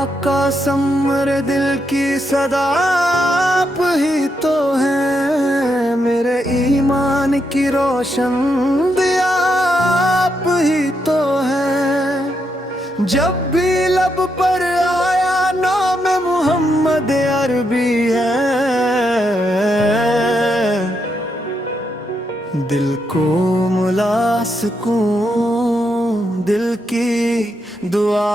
का मेरे दिल की सदा आप ही तो हैं। मेरे ईमान की रोशन दिया आप ही तो हैं। जब भी लब पर आया नाम मोहम्मद अरबी है। दिल को मुला सुकून दिल की दुआ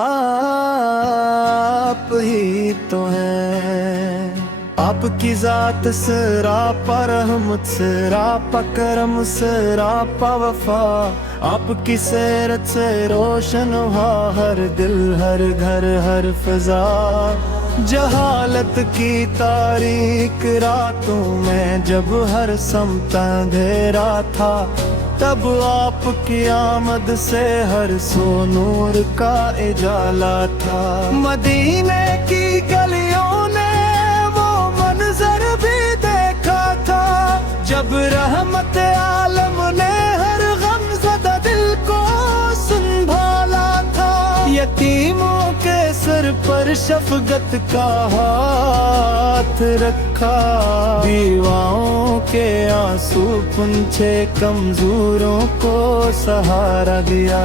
आप ही तो हैं। आपकी जात सरापा रहमत सरापा करम सरापा वफा। आपकी सीरत से रोशन हुआ हर दिल हर घर हर फिजा। जहालत की तारीक रातों में जब हर समता अंधेरा था, तब आपकी आमद से हर सो नूर का उजाला था। मदीने की गलियों ने वो मंजर भी देखा था, जब रहमत आलम ने हर गमज़दा दिल को संभाला था। यतीमों के सर पर शफकत का हाथ रखा, दीवाओं के आंसू पूंछे कमजोरों को सहारा दिया।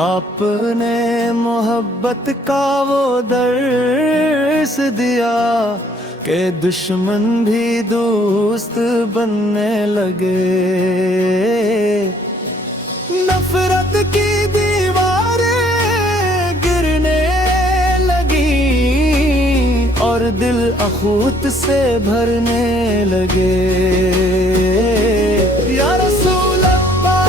आपने मोहब्बत का वो दर्स दिया कि दुश्मन भी दोस्त बनने लगे। नफरत की और दिल अखूत से भरने लगे। या रसूल अल्लाह,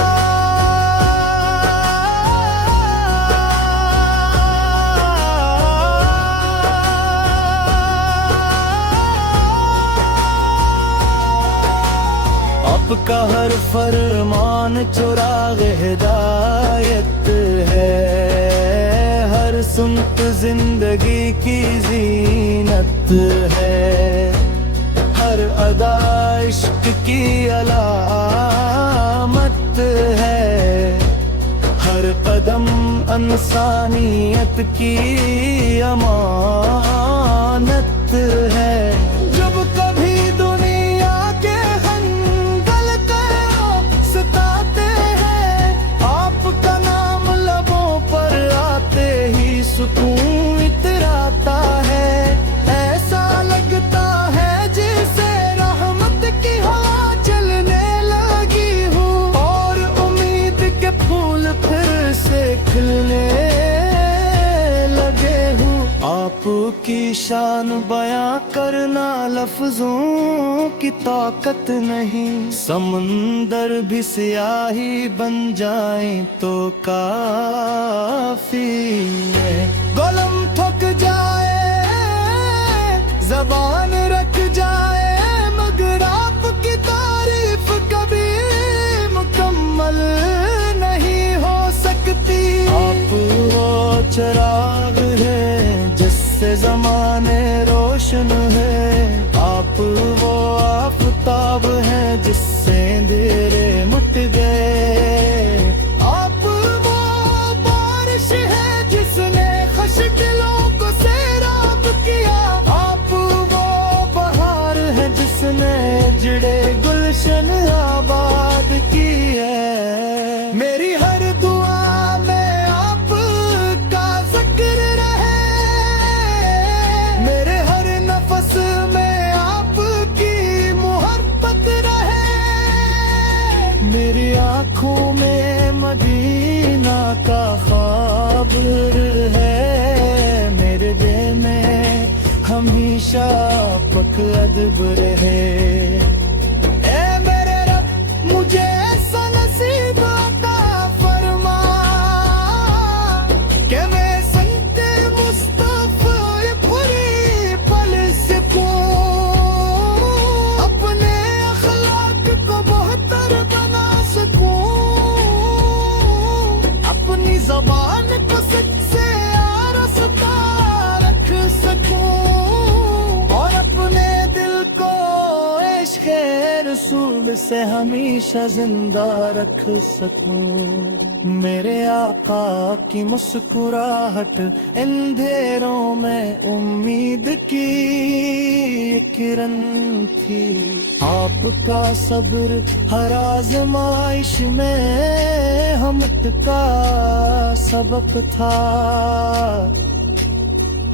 आपका हर फरमान चुराग हिदायत है। हर सुनत जिंदगी की जीनत है। हर अदा इश्क की अलामत है। हर कदम इंसानियत की अमानत है। जब कभी दुनिया के हंगल सताते हैं, आपका नाम लबों पर आते ही सुकून इतराता है। ऐसा लगता है जैसे रहमत की हवा चलने लगी हूँ, और उम्मीद के फूल फिर से खिलने लगे हूँ। आपकी शान बयां करना लफ्जों की ताकत नहीं। समंदर भी स्याही बन जाए तो काफी है। कलम थक जाए ज़बान रख जाए, मगर आपकी तारीफ कभी मुकम्मल नहीं हो सकती। आप वो चिराग है जिससे ज़माने रोशन है। आप वो आफताब है जिससे अंधेरे मिट गए। आप वो बारिश है जिसने खुश दिलों को सैराब किया। आप वो बहार है जिसने जड़े गुलशन आबाद की है। मेरी हर दुआ में आपका जिक्र रहे। मेरे हर नफस में आपकी मोहब्बत रहे। मेरी आँखों में मदीना का ख्वाब है। मेरे दिल में हमेशा पक अदब रहे। ए मेरे रब, मुझे ऐसा नसीब अता फरमा कि मैं संते मुस्तफा पूरी पल सकूं। अपने अखलाक को बेहतर बना सकूं। अपनी ज़बान को सच से आरास्ता रख सकूं, और अपने दिल को इश्क़ से हमेशा जिंदा रख सकूं। मेरे आका की मुस्कुराहट अंधेरों में उम्मीद की किरण थी। आपका सब्र हर आजमाइश में हिम्मत का सबक था।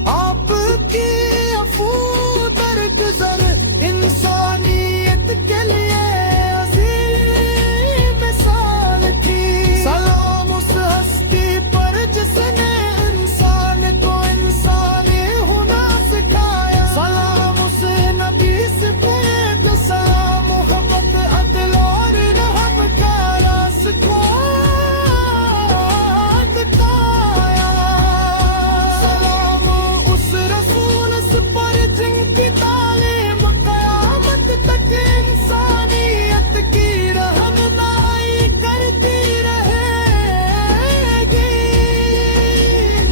आपकी अफू दरगुजर इंसानियत के लिए अजीम मिसाल थी। सलाम उस हस्ती पर जिसने इंसान को इंसानी होना सिखाया। सलाम उस नबी से जो सलाम मोहब्बत अदल और रहम का रास्ता बताया। सलाम उस रसूल से पर जिनकी तालीम क़यामत तक इंसानियत की रहनुमाई करती रहेगी।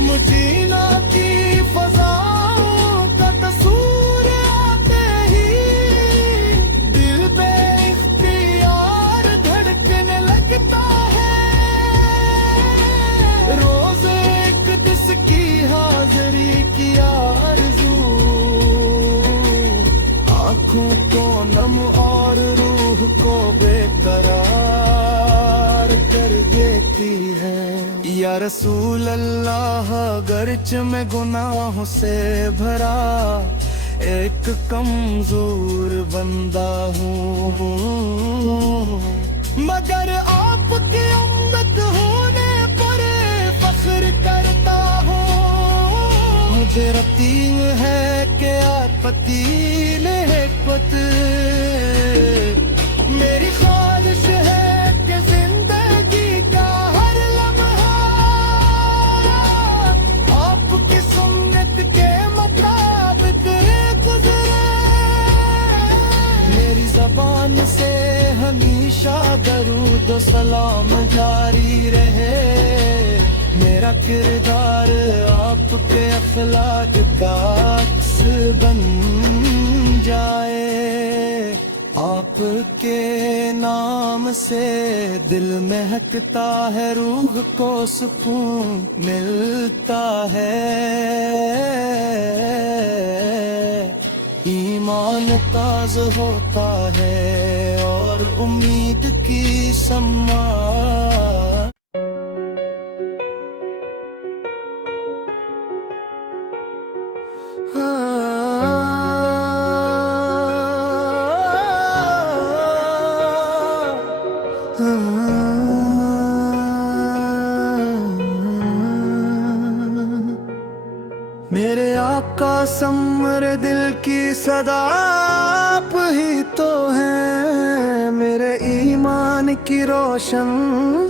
मदीना की फ़ज़ाओं का तस्वूर आते ही दिल पे इख्तियार धड़कने लगता है। रोज़े क़ुद्स की हाज़री की आरज़ू आँखों को नम और रूह को बेकरार कर देती है। या रसूल अल्लाह गर्च में गुनाहों से भरा एक कमजोर बंदा हूँ, मगर आपके उम्मत होने पर फख्र करता हूँ। मुझे यकीन है कि आप पतील हिकमत। मेरी ख्वाहिश है कि जिंदगी का हर लम्हा आपकी सुन्नत के मुताबिक गुजरे। मेरी ज़बान से हमेशा दरूद व सलाम जारी रहे। मेरा किरदार आपके अखलाक का अक्स बन जाए। आपके नाम से दिल महकता है, रूह को सुकून मिलता है। ईमान ताज़ होता है और उम्मीद की सम्मा। मेरे आका समर दिल की सदा आप ही तो हैं। मेरे ईमान की रोशन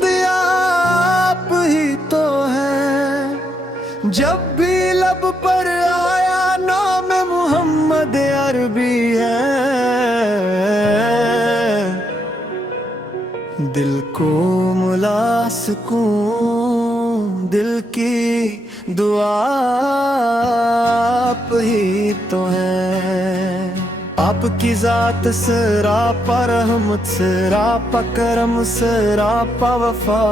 दिया आप ही तो हैं। जब भी लब पर आया नाम मोहम्मद अरबी है। दिल को मुला सकूं, दिल की दुआ आप ही तो हैं। आपकी जात सरापा रहमत सरापा करम सरापा वफा।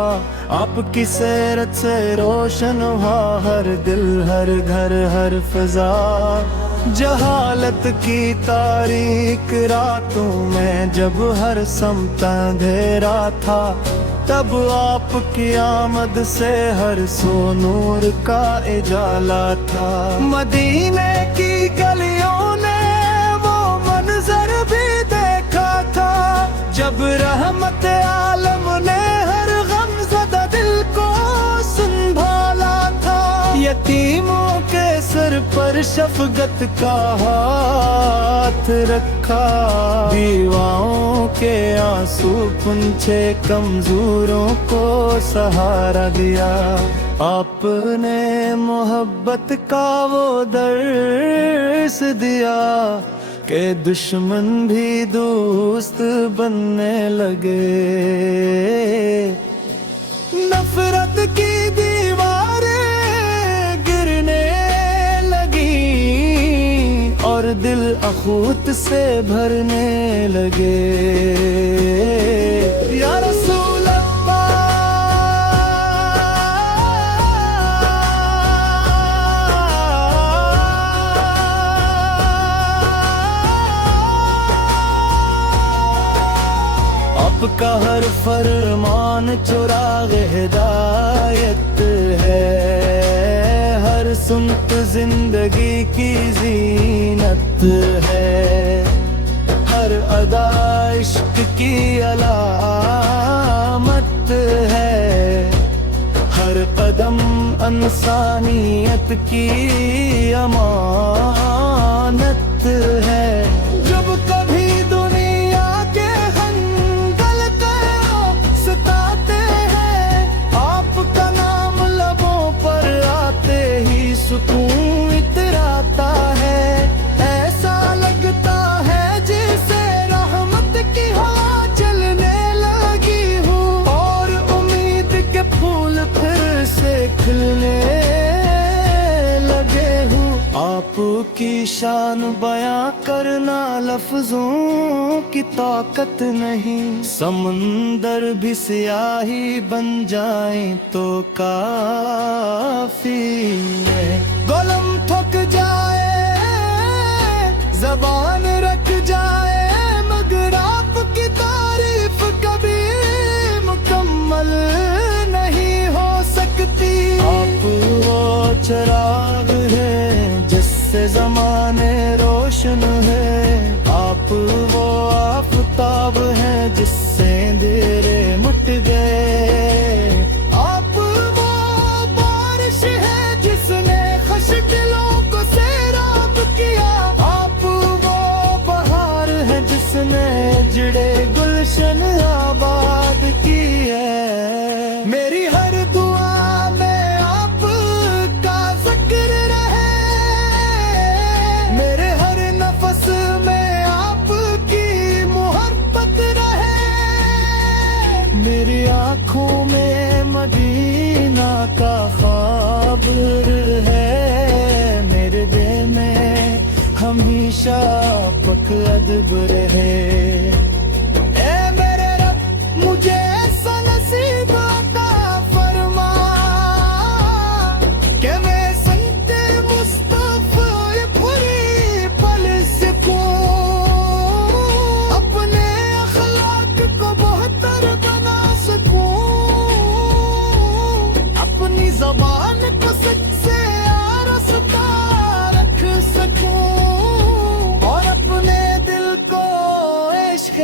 आपकी सीरत से रोशन हुआ हर दिल हर घर हर फिजा। जहालत की तारीक रातों में जब हर समता अंधेरा था, तब आपकी आमद से हर सो नूर का इजाला था। मदीने की गलियों ने वो मंजर भी देखा था, जब रहमत आलम ने हर गमज़दा दिल को संभाला था। यतीमों के सर पर शफकत का हाथ रखा, दीवाओं के आंसू पूंछे कमजोरों को सहारा दिया। आपने मोहब्बत का वो दर्स दिया कि दुश्मन भी दोस्त बनने लगे। नफरत की दीवारें गिरने लगी और दिल अखूत से भरने लगे। या रसूल अल्लाह, आपका हर फरमान चुराग हिदायत है, हर सुनत जिंदगी की जीनत है, हर अदा इश्क की अलामत है, हर कदम इंसानियत की अमानत है। जब कभी दुनिया के हंगल सताते हैं, आपका नाम लबों पर आते ही सुकून इतराता है। ऐसा लगता है जैसे रहमत की हवा चलने लगी हूँ, और उम्मीद के फूल फिर से खिलने लगे हूँ। आपकी शान बयां करना लफ्जों की ताकत नहीं, समंदर भी स्याही बन जाए तो काफी है। कलम थक जाए, जबान रख जाए, मगर आपकी तारीफ कभी मुकम्मल नहीं हो सकती। आप वो चिराग है जिससे ज़माने रोशन है, आप वो आफताब है जिससे अंधेरे मिट गए, आप वो बारिश है जिसने खश दिलों को सैराब किया, आप वो बहार है जिसने जड़े गुलशन आबाद की है। मेरी हर दुआ में आपका जिक्र रहे, मेरे हर नफस में आपकी मोहब्बत रहे, मेरी आँखों में मदीना का ख्वाब है, मेरे दिल में हमेशा पक अदब रहे। ए मेरे रब, मुझे ऐसा नसीब अता फरमा कि मैं संते मुस्तफा पूरी पल सकूं, अपने अखलाक को बेहतर बना सकूं, अपनी ज़बान को सच से आरास्ता रख सकूं, और अपने दिल को इश्क़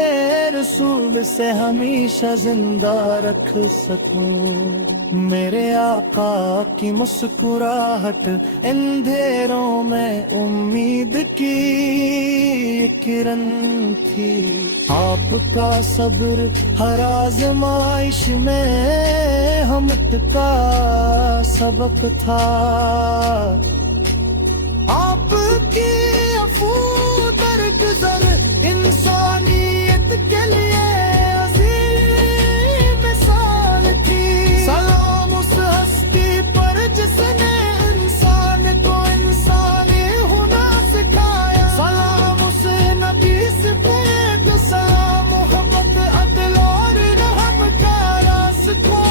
रसूल से हमेशा जिंदा रख सकूं। मेरे आका की मुस्कुराहट अंधेरों में उम्मीद की किरण थी, आपका सब्र हर आज़माइश में हिम्मत का सबक था, आपकी अफू दरगुज़र इंसानियत के लिए अज़ीम मिसाल थी। सलाम उस हस्ती पर जिसने इंसान को इंसानी होना सिखाया, सलाम उस नबी से सलाम मोहब्बत अदल और रहम का रास्ता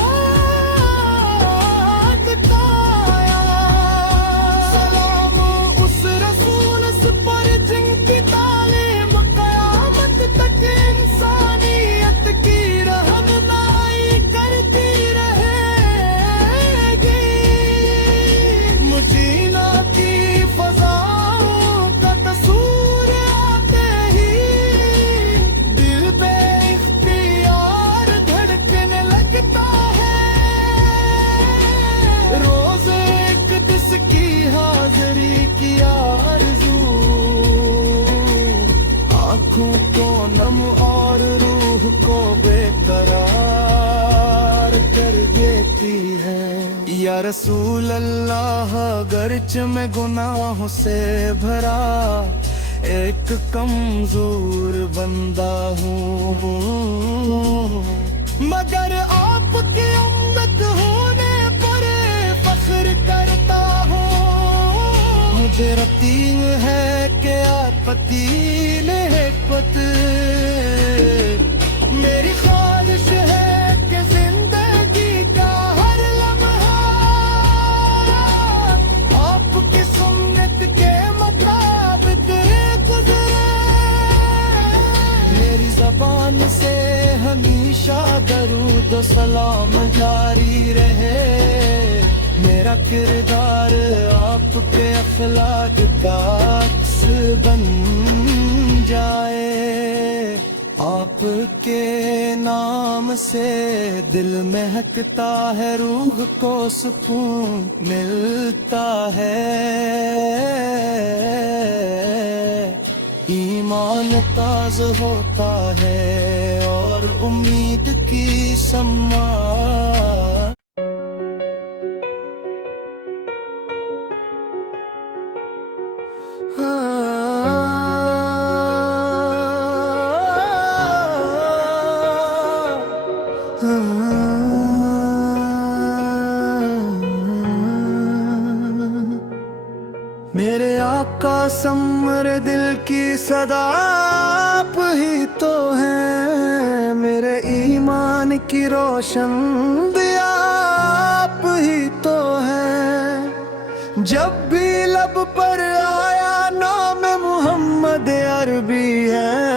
दिखाया। सलाम उस रसूल पर जिनकी तालीम क़यामत तक इंसानियत की रहनुमाई करती रहेगी। मदीना की फ़ज़ाओं का तस्वूर आते ही दिल बेइख्तियार धड़कने लगता है, रोज़ एक दिस की हाज़री की आरज़ू आँखों को नम और रूह को बेकरार कर देती है। या रसूल अल्लाह, गर्च में गुनाहों से भरा एक कमजोर बंदा हूँ, मगर आपकी उम्मत होने पर फख्र करता हूँ। मुझे यकीन है कि आप पतीले पत। मेरी ख्वाहिश है कि जिंदगी का हर लम्हा आपकी सुन्नत के मुताबिक गुजरे। मेरी ज़बान से हमेशा दरूद व सलाम जारी रहे। मेरा किरदार आपके अखलाक का अक्स बन जाए। आपके नाम से दिल महकता है, रूह को सुकून मिलता है। ईमान ताज़ होता है और उम्मीद की सम्मा। मेरे आका समर दिल की सदा आप ही तो हैं। मेरे ईमान की रोशन दिया आप ही तो हैं। जब भी लब पर आया नाम मोहम्मद अरबी है।